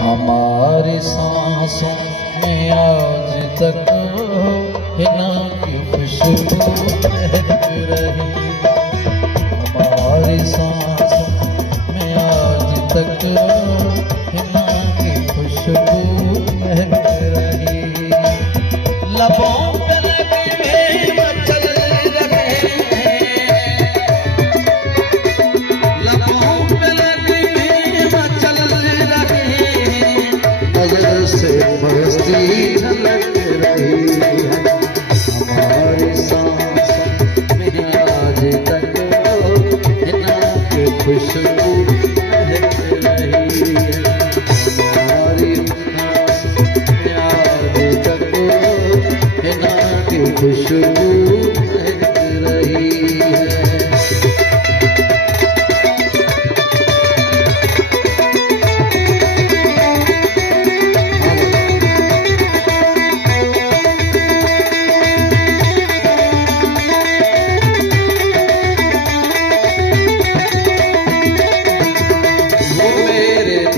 हमारी सांसों में आज तक हिना की खुशबू महक रही। हमारी सांसों में आज तक हिना की खुशबू महक रही। लबों पे लगे मचल रहे, लबों पे लगे मचल रहे, नजर से मस्ती झलक रही। हमारी सांसों में आज तक हिना की खुशबू महक रही। हमारी सांसों में आज तक हिना की खुशबू महक रही है।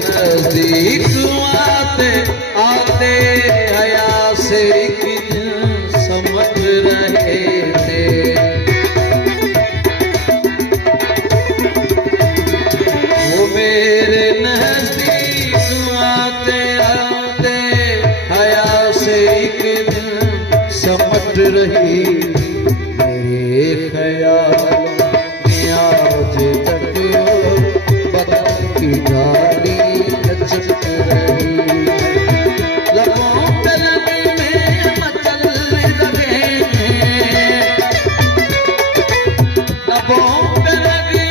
नज़दीक आते आते हया से एक दिन समझ रहे थे। वो मेरे नज़दीक आते आते हया से एक दिन समझ रही। मेरे ख्याल में आज तक बदल की जारी लचक रही। लबों पे लगे मचल रहे, लबों पे लगे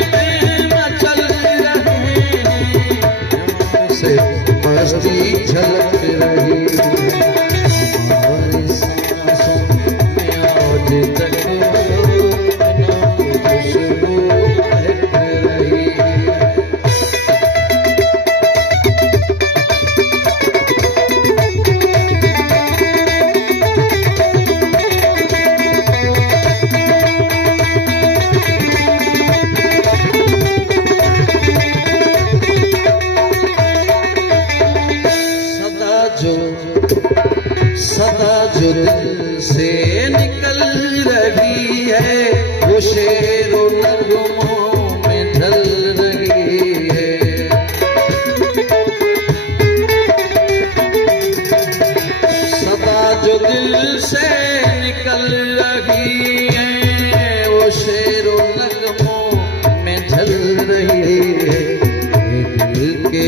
मचल रहे, से मस्ती झलक रही। हमारी सांसों में आज तक खुशबू महक रही। सदा जो दिल से निकल रही है, वो शेरों नगमों में ढल रही है। सदा जो दिल से निकल रही है, वो शेरों नगमों में ढल रही है। दिल के